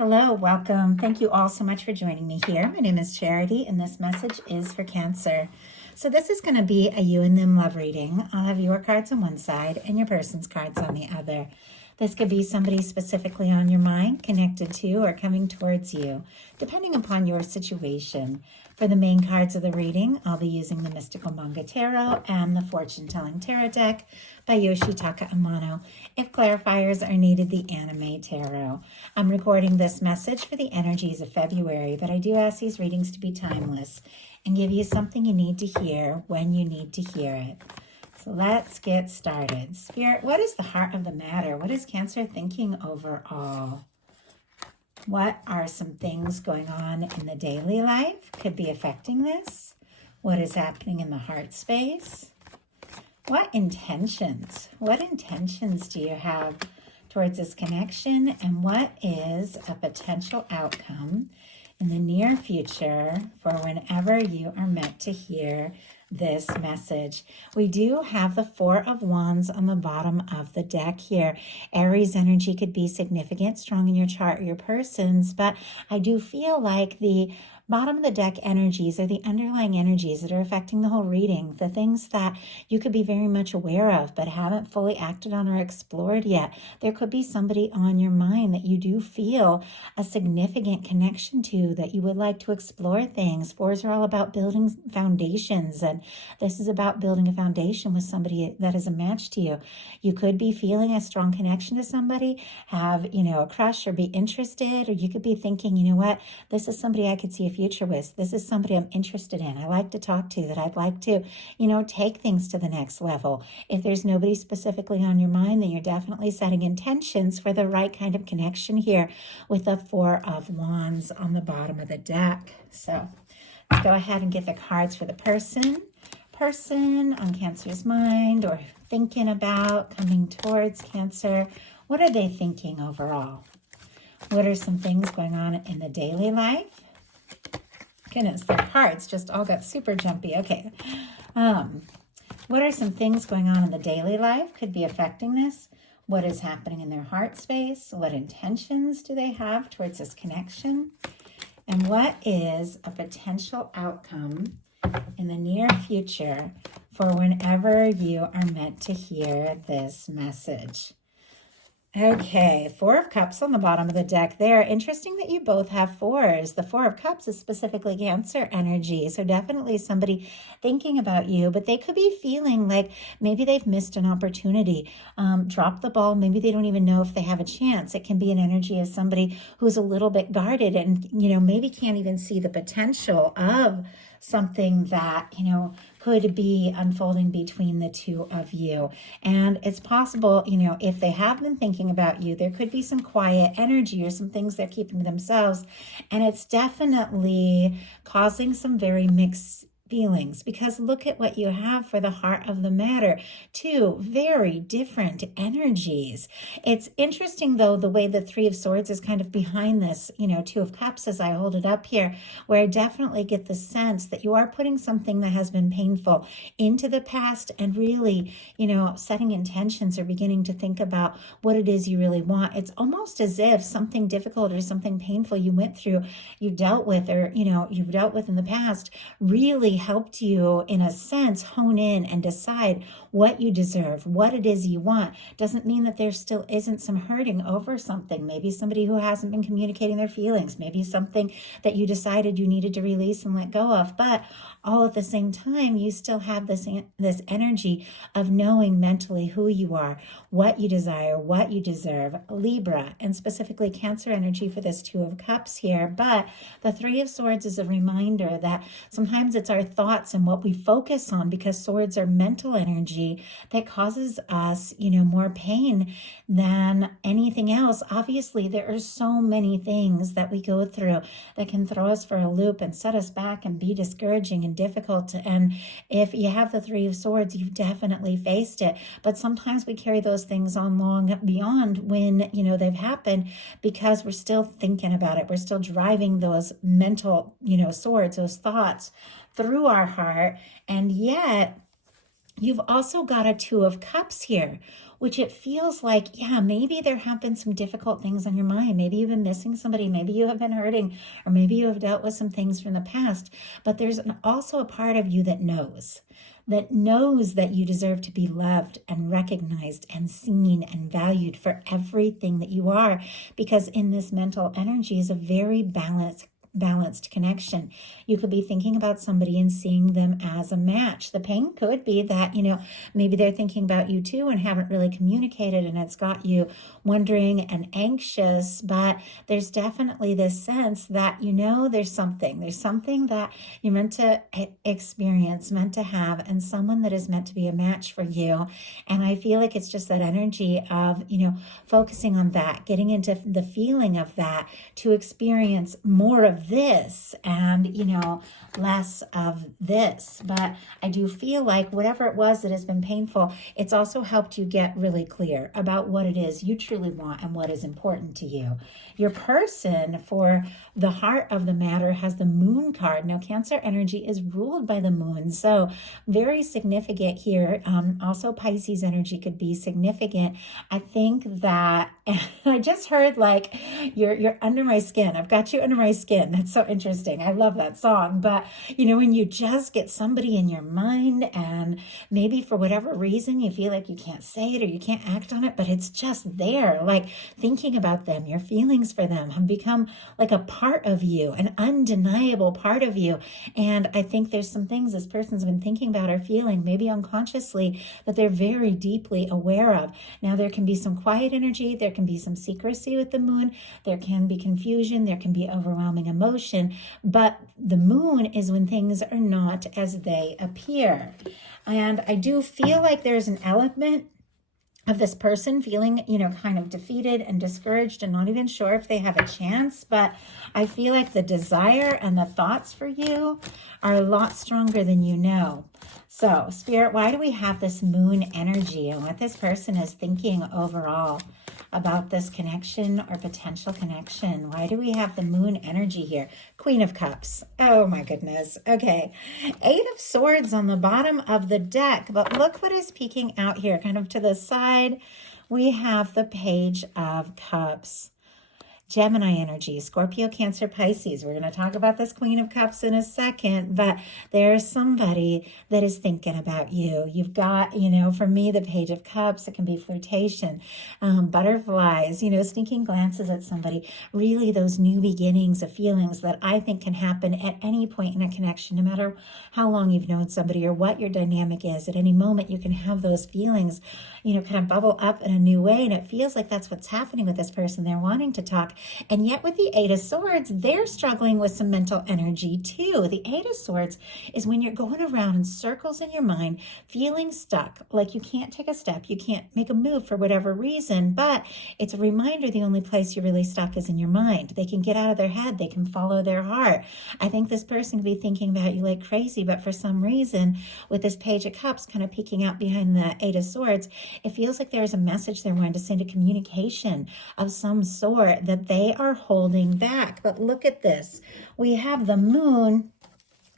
Hello, welcome. Thank you all so much for joining me here. My name is Charity, and this message is for Cancer. So this is going to be a you and them love reading. I'll have your cards on one side and your person's cards on the other. This could be somebody specifically on your mind, connected to, or coming towards you, depending upon your situation. For the main cards of the reading, I'll be using the Mystical Manga Tarot and the Fortune Telling Tarot deck by Yoshitaka Amano. If clarifiers are needed, the Anime Tarot. I'm recording this message for the energies of February, but I do ask these readings to be timeless and give you something you need to hear when you need to hear it. So let's get started. Spirit, what is the heart of the matter? What is Cancer thinking overall? What are some things going on in the daily life could be affecting this? What is happening in the heart space? What intentions do you have towards this connection? And what is a potential outcome in the near future for whenever you are meant to hear this message? We do have the Four of Wands on the bottom of the deck here. Aries energy could be significant, strong in your chart or your person's, but I do feel like the bottom of the deck energies are the underlying energies that are affecting the whole reading, the things that you could be very much aware of but haven't fully acted on or explored yet. There could be somebody on your mind that you do feel a significant connection to, that you would like to explore things. Fours are all about building foundations, and this is about building a foundation with somebody that is a match to you. You could be feeling a strong connection to somebody, have, a crush or be interested, or you could be thinking, you know what, this is somebody I could see a future with. This is somebody I'm interested in. I like to talk to, that I'd like to, take things to the next level. If there's nobody specifically on your mind, then you're definitely setting intentions for the right kind of connection here with the Four of Wands on the bottom of the deck. So let's go ahead and get the cards for the person on Cancer's mind, or thinking about coming towards Cancer. What are they thinking overall? What are some things going on in the daily life? Goodness, the cards just all got super jumpy. Okay. What are some things going on in the daily life could be affecting this? What is happening in their heart space? What intentions do they have towards this connection? And what is a potential outcome in the near future for whenever you are meant to hear this message? Okay, Four of Cups on the bottom of the deck there. Interesting that you both have fours. The Four of Cups is specifically Cancer energy, so definitely somebody thinking about you, but they could be feeling like maybe they've missed an opportunity, dropped the ball, maybe they don't even know if they have a chance. It can be an energy of somebody who's a little bit guarded and, maybe can't even see the potential of something that, could be unfolding between the two of you. And it's possible, if they have been thinking about you, there could be some quiet energy or some things they're keeping to themselves. And it's definitely causing some very mixed feelings, because look at what you have for the heart of the matter. Two very different energies. It's interesting, though, the way the Three of Swords is kind of behind this, Two of Cups as I hold it up here, where I definitely get the sense that you are putting something that has been painful into the past and really, setting intentions or beginning to think about what it is you really want. It's almost as if something difficult or something painful you went through, you dealt with, or, you've dealt with in the past, really helped you, in a sense, hone in and decide what you deserve, what it is you want. Doesn't mean that there still isn't some hurting over something. Maybe somebody who hasn't been communicating their feelings, maybe something that you decided you needed to release and let go of, but all at the same time, you still have this energy of knowing mentally who you are, what you desire, what you deserve. Libra, and specifically Cancer energy for this Two of Cups here. But the Three of Swords is a reminder that sometimes it's our thoughts and what we focus on, because swords are mental energy, that causes us, more pain than anything else. Obviously, there are so many things that we go through that can throw us for a loop and set us back and be discouraging and difficult. And if you have the Three of Swords, you've definitely faced it. But sometimes we carry those things on long beyond when, they've happened, because we're still thinking about it. We're still driving those mental, swords, those thoughts through our heart. And yet You've also got a Two of Cups here, which it feels like, yeah, maybe there have been some difficult things on your mind. Maybe you've been missing somebody. Maybe you have been hurting, or maybe you have dealt with some things from the past. But there's also a part of you that knows that you deserve to be loved and recognized and seen and valued for everything that you are, because in this mental energy is a very balanced connection. You could be thinking about somebody and seeing them as a match. The pain could be that, maybe they're thinking about you too and haven't really communicated, and it's got you wondering and anxious. But there's definitely this sense that, there's something that you're meant to experience, meant to have, and someone that is meant to be a match for you. And I feel like it's just that energy of, focusing on that, getting into the feeling of that to experience more of this and, less of this. But I do feel like whatever it was that has been painful, it's also helped you get really clear about what it is you truly want and what is important to you. Your person, for the heart of the matter, has the Moon card. Now, Cancer energy is ruled by the Moon, so very significant here. Also, Pisces energy could be significant. I think that I just heard like you're under my skin. I've got you under my skin. That's so interesting. I love that song. But when you just get somebody in your mind, and maybe for whatever reason you feel like you can't say it or you can't act on it, but it's just there, like thinking about them, your feelings for them have become like a part of you, an undeniable part of you. And I think there's some things this person's been thinking about or feeling, maybe unconsciously, that they're very deeply aware of. Now, there can be some quiet energy, there can be some secrecy with the Moon, there can be confusion, there can be overwhelming emotion, but the Moon is when things are not as they appear. And I do feel like there's an element of this person feeling, kind of defeated and discouraged and not even sure if they have a chance. But I feel like the desire and the thoughts for you are a lot stronger than you know. So, Spirit, why do we have this Moon energy and what this person is thinking overall about this connection or potential connection? Why do we have the Moon energy here? Queen of Cups. Oh my goodness. Okay. Eight of Swords on the bottom of the deck. But look what is peeking out here, kind of to the side. We have the Page of Cups. Gemini energy, Scorpio, Cancer, Pisces. We're going to talk about this Queen of Cups in a second, but there's somebody that is thinking about you. You've got, for me, the Page of Cups. It can be flirtation, butterflies, sneaking glances at somebody. Really those new beginnings of feelings that I think can happen at any point in a connection, no matter how long you've known somebody or what your dynamic is. At any moment, you can have those feelings, kind of bubble up in a new way. And it feels like that's what's happening with this person. They're wanting to talk. And yet with the Eight of Swords, they're struggling with some mental energy too. The Eight of Swords is when you're going around in circles in your mind, feeling stuck, like you can't take a step, you can't make a move for whatever reason, but it's a reminder the only place you're really stuck is in your mind. They can get out of their head, they can follow their heart. I think this person could be thinking about you like crazy, but for some reason, with this Page of Cups kind of peeking out behind the Eight of Swords, it feels like there's a message they're wanting to send, a communication of some sort that they are holding back. But look at this. We have the Moon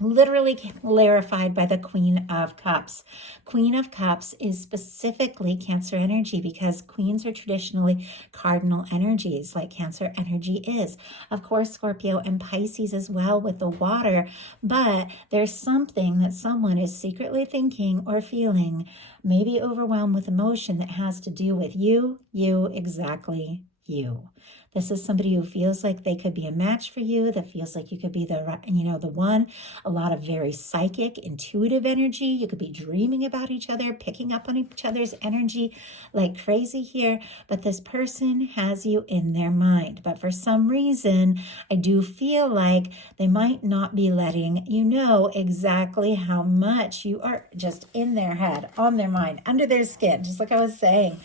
literally clarified by the Queen of Cups. Queen of Cups is specifically Cancer energy because queens are traditionally cardinal energies like Cancer energy is. Of course, Scorpio and Pisces as well with the water, but there's something that someone is secretly thinking or feeling, maybe overwhelmed with emotion, that has to do with you, exactly you. This is somebody who feels like they could be a match for you, that feels like you could be the one. A lot of very psychic, intuitive energy. You could be dreaming about each other, picking up on each other's energy like crazy here. But this person has you in their mind. But for some reason, I do feel like they might not be letting you know exactly how much you are just in their head, on their mind, under their skin, just like I was saying.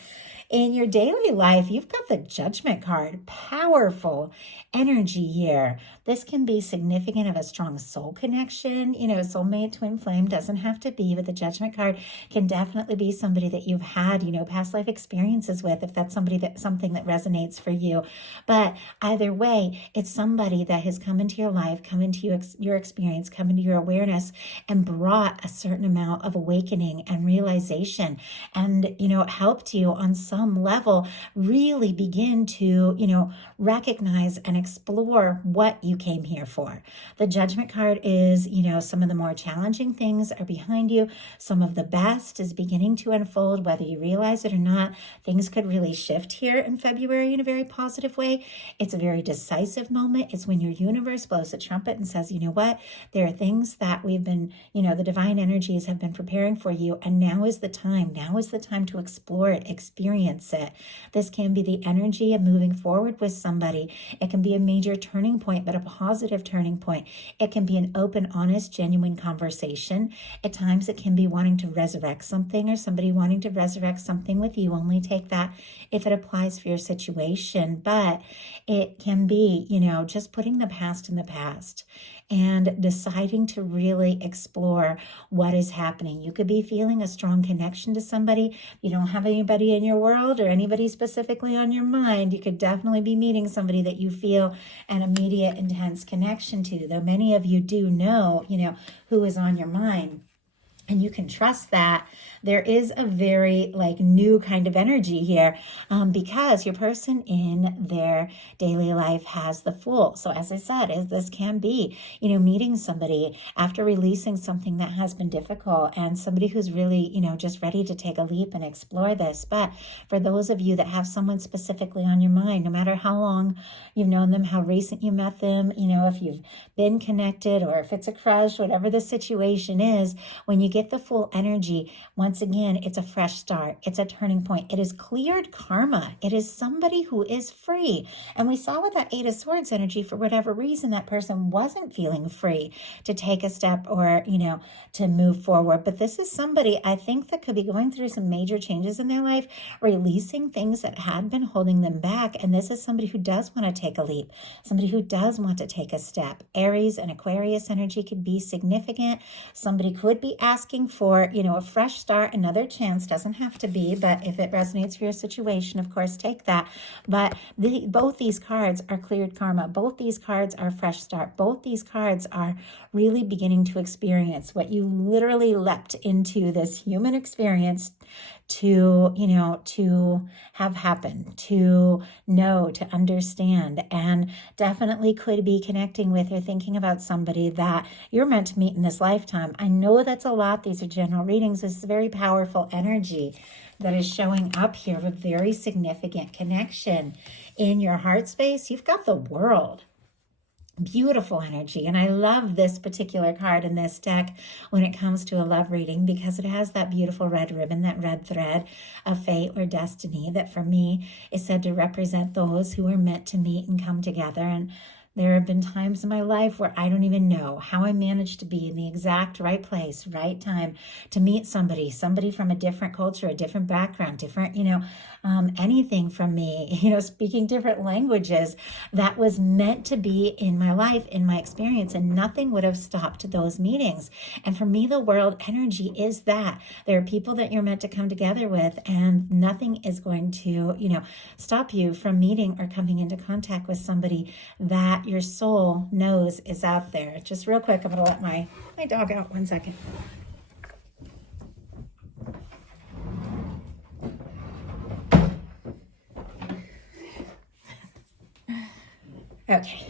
In your daily life, you've got the Judgment card. Powerful energy here. This can be significant of a strong soul connection. Soulmate, twin flame doesn't have to be, but the Judgment card can definitely be somebody that you've had, past life experiences with, if that's something that resonates for you. But either way, it's somebody that has come into your life, come into your experience, come into your awareness, and brought a certain amount of awakening and realization, and helped you on some level really begin to recognize and explore what you came here for. The Judgment card is some of the more challenging things are behind you. Some of the best is beginning to unfold, whether you realize it or not. Things could really shift here in February in a very positive way. It's a very decisive moment. It's when your universe blows a trumpet and says, you know what, there are things that we've been, the divine energies have been preparing for you, and now is the time. Now is the time to explore it, experience it. This can be the energy of moving forward with somebody. It can be a major turning point, but a positive turning point. It can be an open, honest, genuine conversation. At times it can be wanting to resurrect something, or somebody wanting to resurrect something with you. Only take that if it applies for your situation. But it can be, just putting the past in the past and deciding to really explore what is happening. You could be feeling a strong connection to somebody. You don't have anybody in your world or anybody specifically on your mind. You could definitely be meeting somebody that you feel an immediate, intense connection to, though many of you do know, who is on your mind. And you can trust that there is a very new kind of energy here, because your person in their daily life has the Fool. So as I said, this can be, meeting somebody after releasing something that has been difficult, and somebody who's really, just ready to take a leap and explore this. But for those of you that have someone specifically on your mind, no matter how long you've known them, how recent you met them, if you've been connected or if it's a crush, whatever the situation is, when you get the Fool energy, once again, it's a fresh start. It's a turning point. It is cleared karma. It is somebody who is free. And we saw with that Eight of Swords energy, for whatever reason, that person wasn't feeling free to take a step or, to move forward. But this is somebody, I think, that could be going through some major changes in their life, releasing things that had been holding them back. And this is somebody who does want to take a leap, somebody who does want to take a step. Aries and Aquarius energy could be significant. Somebody could be asking for, a fresh start, another chance. Doesn't have to be, but if it resonates for your situation, of course, take that. But both these cards are cleared karma. Both these cards are fresh start. Both these cards are really beginning to experience what you literally leapt into this human experience to, to have happen, to know, to understand, and definitely could be connecting with or thinking about somebody that you're meant to meet in this lifetime. I know that's a lot. These are general readings. This is very powerful energy that is showing up here of a very significant connection in your heart space. You've got the World. Beautiful energy. And I love this particular card in this deck when it comes to a love reading, because it has that beautiful red ribbon, that red thread of fate or destiny that for me is said to represent those who are meant to meet and come together. And there have been times in my life where I don't even know how I managed to be in the exact right place, right time to meet somebody from a different culture, a different background, different, anything from me, speaking different languages, that was meant to be in my life, in my experience, and nothing would have stopped those meetings. And for me, the World energy is that there are people that you're meant to come together with, and nothing is going to, stop you from meeting or coming into contact with somebody that your soul knows is out there. Just real quick, I'm going to let my dog out 1 second. Okay.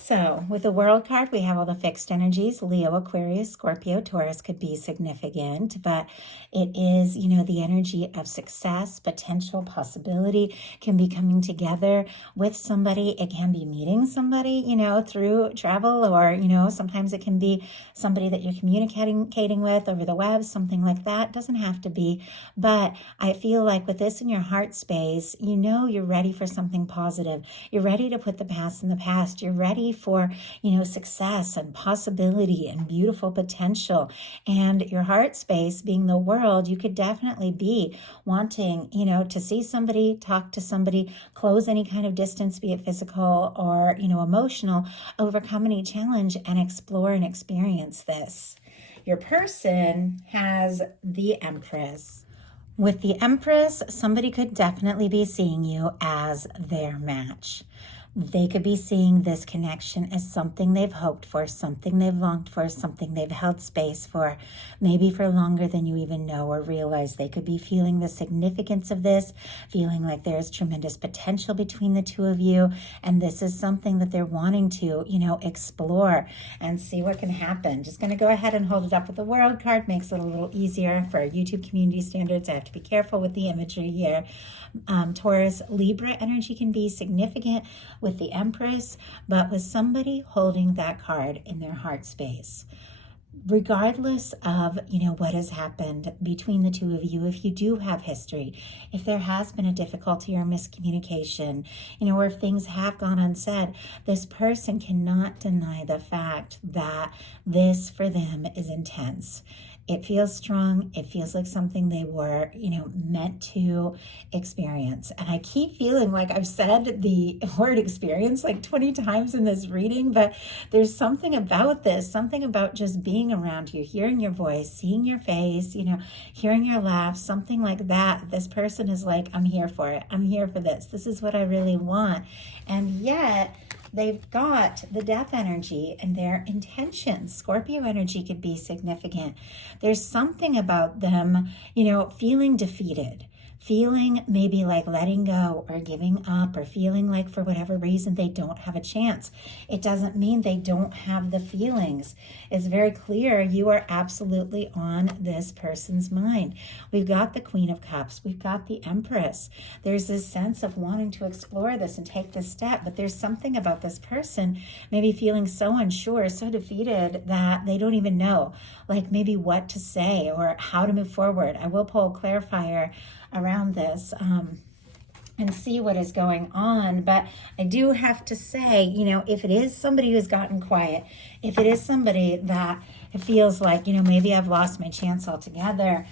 So with the World card, we have all the fixed energies. Leo, Aquarius, Scorpio, Taurus could be significant, but it is, the energy of success, potential, possibility, can be coming together with somebody. It can be meeting somebody, through travel, or, sometimes it can be somebody that you're communicating with over the web, something like that. It doesn't have to be, but I feel like with this in your heart space, you're ready for something positive. You're ready to put the past in the past. You're ready ready for, success and possibility and beautiful potential. And your heart space being the world, you could definitely be wanting, to see somebody, talk to somebody, close any kind of distance, be it physical or, emotional, overcome any challenge and explore and experience this. Your person has the Empress. With the Empress, somebody could definitely be seeing you as their match. They could be seeing this connection as something they've hoped for, something they've longed for, something they've held space for, maybe for longer than you even know or realize. They could be feeling the significance of this, feeling like there's tremendous potential between the two of you, and this is something that they're wanting to, explore and see what can happen. Just going to go ahead and hold it up with the World card. Makes it a little easier for YouTube community standards. I have to be careful with the imagery here. Taurus, Libra energy can be significant with the Empress, but with somebody holding that card in their heart space. Regardless of, what has happened between the two of you, if you do have history, if there has been a difficulty or miscommunication, or if things have gone unsaid, this person cannot deny the fact that this for them is intense. It feels strong. It feels like something they were, meant to experience. And I keep feeling like I've said the word experience like 20 times in this reading, but there's something about this, something about just being around you, hearing your voice, seeing your face, hearing your laugh, something like that. This person is like, I'm here for it. I'm here for this. This is what I really want. And yet, they've got the Death energy and their intentions. Scorpio energy could be significant. There's something about them, feeling defeated, feeling maybe like letting go or giving up, or feeling like for whatever reason they don't have a chance. It doesn't mean they don't have the feelings. It's very clear you are absolutely on this person's mind. We've got the Queen of Cups. We've got the Empress. There's this sense of wanting to explore this and take this step, but there's something about this person maybe feeling so unsure, so defeated that they don't even know, like maybe what to say or how to move forward. I will pull a clarifier around this and see what is going on. But I do have to say, if it is somebody who's gotten quiet, if it is somebody that it feels like, maybe I've lost my chance altogether,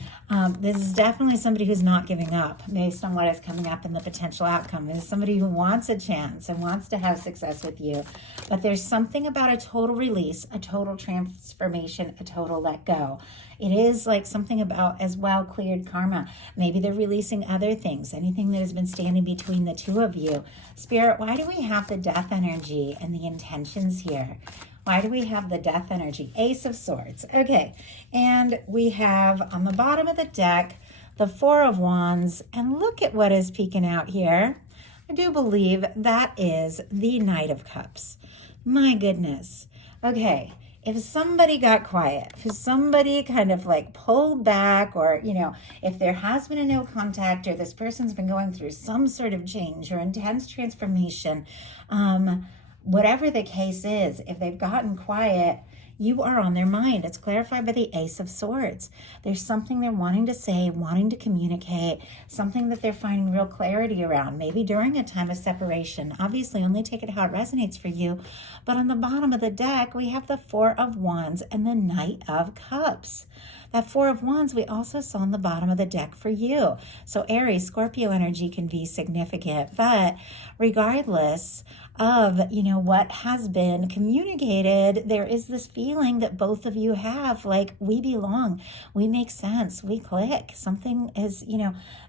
this is definitely somebody who's not giving up based on what is coming up in the potential outcome. This is somebody who wants a chance and wants to have success with you. But there's something about a total release, a total transformation, a total let go. It is like something about as well cleared karma. Maybe they're releasing other things, anything that has been standing between the two of you. Spirit, why do we have the Death energy and the intentions here? Why do we have the Death energy? Ace of Swords. Okay, and we have on the bottom of the deck the Four of Wands, and look at what is peeking out here. I do believe that is the Knight of Cups. My goodness. Okay, if somebody got quiet, if somebody kind of like pulled back, or, if there has been a no contact, or this person's been going through some sort of change or intense transformation, whatever the case is, if they've gotten quiet, you are on their mind. It's clarified by the Ace of Swords. There's something they're wanting to say, wanting to communicate, something that they're finding real clarity around, maybe during a time of separation. Obviously, only take it how it resonates for you. But on the bottom of the deck, we have the Four of Wands and the Knight of Cups. That Four of Wands we also saw on the bottom of the deck for you. So Aries, Scorpio energy can be significant, but regardless of, what has been communicated, there is this feeling that both of you have, like, we belong, we make sense, we click. Something is,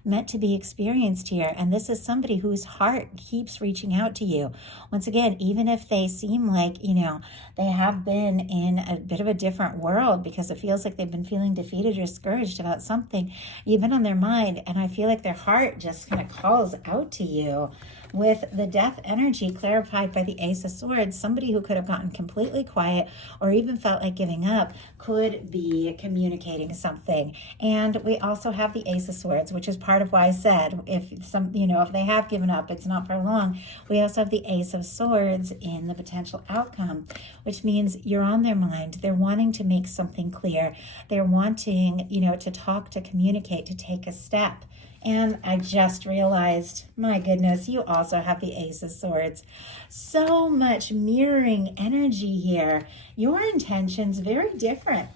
meant to be experienced here. And this is somebody whose heart keeps reaching out to you. Once again, even if they seem like, they have been in a bit of a different world because it feels like they've been feeling defeated or discouraged about something, you've been on their mind. And I feel like their heart just kind of calls out to you. With the Death energy clarified by the Ace of Swords, somebody who could have gotten completely quiet or even felt like giving up could be communicating something. And we also have the Ace of Swords, which is part of why I said if if they have given up, it's not for long. We also have the Ace of Swords in the potential outcome, which means you're on their mind. They're wanting to make something clear. They're wanting, to talk, to communicate, to take a step And I just realized, my goodness, you also have the Ace of Swords. So much mirroring energy here. Your intentions very different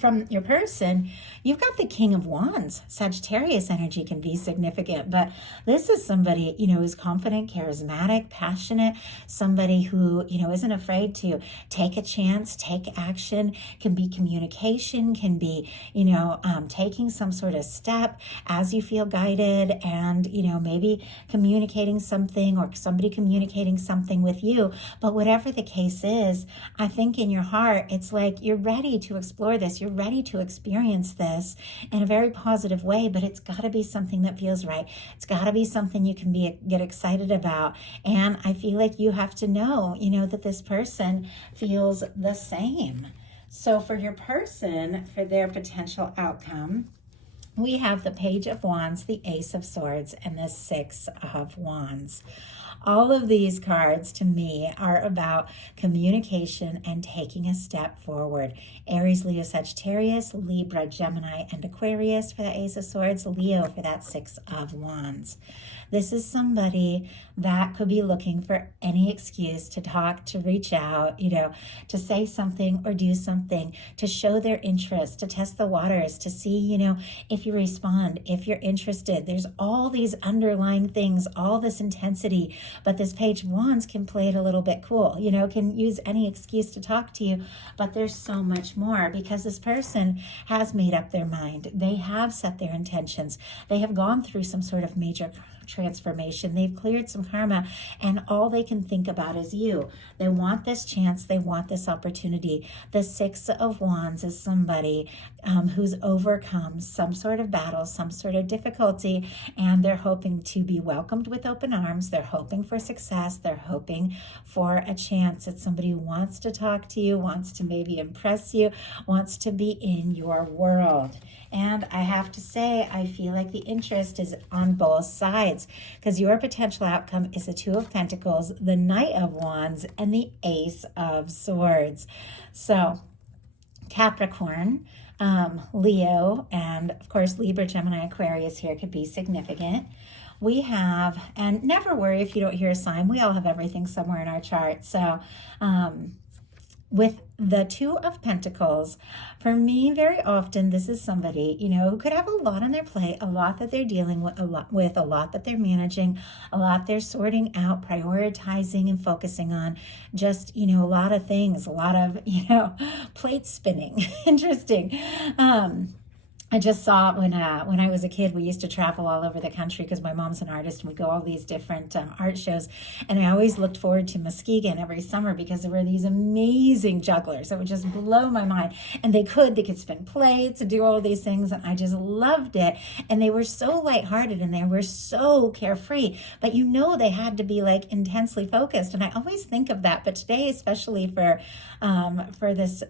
from your person. You've got the King of Wands. Sagittarius energy can be significant, but this is somebody, who's confident, charismatic, passionate, somebody who, isn't afraid to take a chance, take action, can be communication, can be, taking some sort of step as you feel guided and, maybe communicating something or somebody communicating something with you. But whatever the case is, I think in your heart, it's like you're ready to explore this. You're ready to experience this in a very positive way, but it's got to be something that feels right. It's got to be something you can get excited about. And I feel like you have to know, that this person feels the same. So for your person, for their potential outcome, we have the Page of Wands, the Ace of Swords, and the Six of Wands. All of these cards to me are about communication and taking a step forward. Aries, Leo, Sagittarius, Libra, Gemini, and Aquarius for the Ace of Swords, Leo for that Six of Wands. This is somebody that could be looking for any excuse to talk, to reach out, to say something or do something, to show their interest, to test the waters, to see, if you respond, if you're interested. There's all these underlying things, all this intensity, but this Page of Wands can play it a little bit cool, can use any excuse to talk to you, but there's so much more because this person has made up their mind. They have set their intentions. They have gone through some sort of major transformation. They've cleared some karma, and all they can think about is you. They want this chance. They want this opportunity. The Six of Wands is somebody who's overcome some sort of battle, some sort of difficulty, and they're hoping to be welcomed with open arms. They're hoping for success. They're hoping for a chance. It's somebody who wants to talk to you, wants to maybe impress you, wants to be in your world. And I have to say, I feel like the interest is on both sides because your potential outcome is the Two of Pentacles, the Knight of Wands, and the Ace of Swords. So Capricorn, Leo, and of course Libra, Gemini, Aquarius here could be significant. We have, and never worry if you don't hear a sign, we all have everything somewhere in our chart. So with the Two of Pentacles, for me, very often, this is somebody, who could have a lot on their plate, a lot that they're dealing with, a lot that they're managing, a lot they're sorting out, prioritizing and focusing on, just, a lot of things, a lot of, plate spinning. Interesting. I just saw when I was a kid, we used to travel all over the country because my mom's an artist and we go all these different art shows. And I always looked forward to Muskegon every summer because there were these amazing jugglers that would just blow my mind. And they could spin plates and do all these things. And I just loved it. And they were so lighthearted and they were so carefree. But they had to be like intensely focused. And I always think of that. But today, especially for this,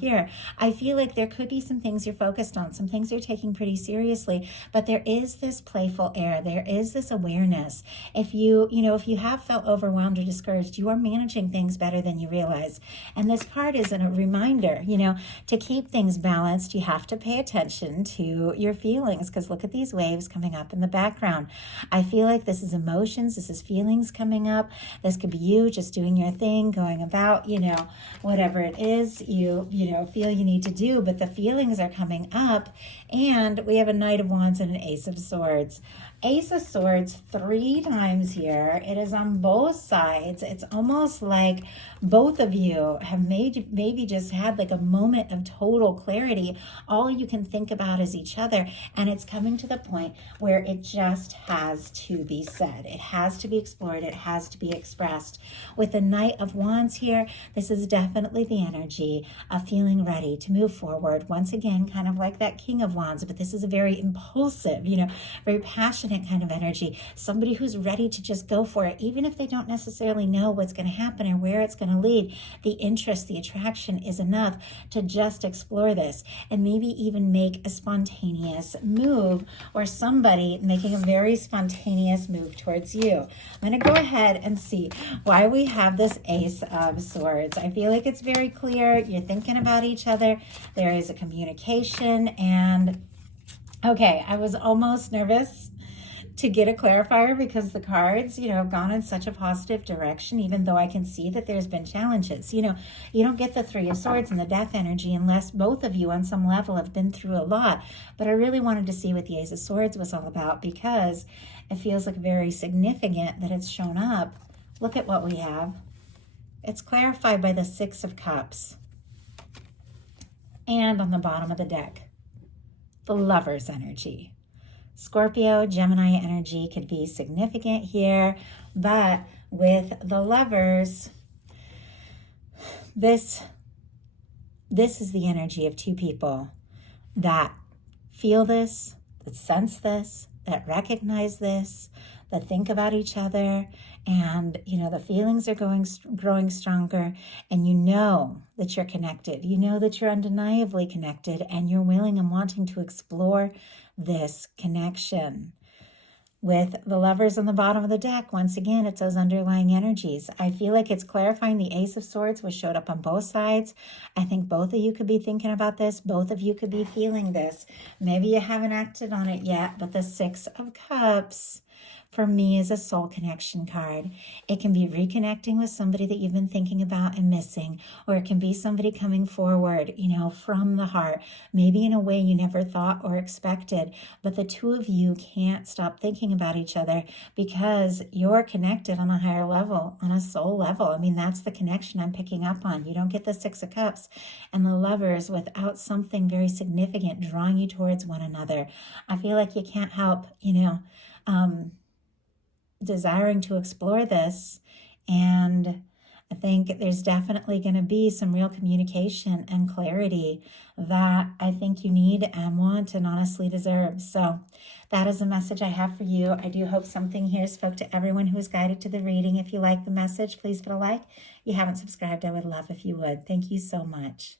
here, I feel like there could be some things you're focused on, some things you're taking pretty seriously, but there is this playful air. There is this awareness. If you have felt overwhelmed or discouraged, you are managing things better than you realize. And this card is a reminder, to keep things balanced, you have to pay attention to your feelings because look at these waves coming up in the background. I feel like this is emotions, this is feelings coming up. This could be you just doing your thing, going about, whatever it is you feel you need to do, but the feelings are coming up. And we have a Knight of Wands and an Ace of Swords. Ace of Swords 3 times here. It is on both sides. It's almost like both of you have maybe just had like a moment of total clarity. All you can think about is each other. And it's coming to the point where it just has to be said. It has to be explored. It has to be expressed. With the Knight of Wands here, this is definitely the energy of feeling ready to move forward. Once again, kind of like that King of Wands, but this is a very impulsive, very passionate kind of energy. Somebody who's ready to just go for it, even if they don't necessarily know what's going to happen or where it's going to lead. The interest, the attraction is enough to just explore this and maybe even make a spontaneous move, or somebody making a very spontaneous move towards you. I'm going to go ahead and see why we have this Ace of Swords. I feel like it's very clear. You're thinking about each other. There is a communication, and Okay, I was almost nervous to get a clarifier because the cards, have gone in such a positive direction, even though I can see that there's been challenges. You don't get the Three of Swords and the Death energy unless both of you on some level have been through a lot. But I really wanted to see what the Ace of Swords was all about because it feels like very significant that it's shown up. Look at what we have. It's clarified by the Six of Cups. And on the bottom of the deck, the Lover's energy. Scorpio, Gemini energy could be significant here, but with the Lovers, this is the energy of two people that feel this, that sense this, that recognize this, that think about each other, and the feelings are growing stronger, and you know that you're connected. You know that you're undeniably connected, and you're willing and wanting to explore this connection. With the Lovers on the bottom of the deck, once again, it's those underlying energies. I feel like it's clarifying the Ace of Swords, which showed up on both sides. I think both of you could be thinking about this. Both of you could be feeling this. Maybe you haven't acted on it yet, but the Six of Cups for me is a soul connection card. It can be reconnecting with somebody that you've been thinking about and missing, or it can be somebody coming forward, from the heart, maybe in a way you never thought or expected. But the two of you can't stop thinking about each other because you're connected on a higher level, on a soul level. I mean, that's the connection I'm picking up on. You don't get the Six of Cups and the Lovers without something very significant drawing you towards one another. I feel like you can't help, desiring to explore this, and I think there's definitely going to be some real communication and clarity that I think you need and want and honestly deserve. So that is the message I have for you. I do hope something here spoke to everyone who was guided to the reading. If you like the message, please put a like. If you haven't subscribed, I would love if you would. Thank you so much.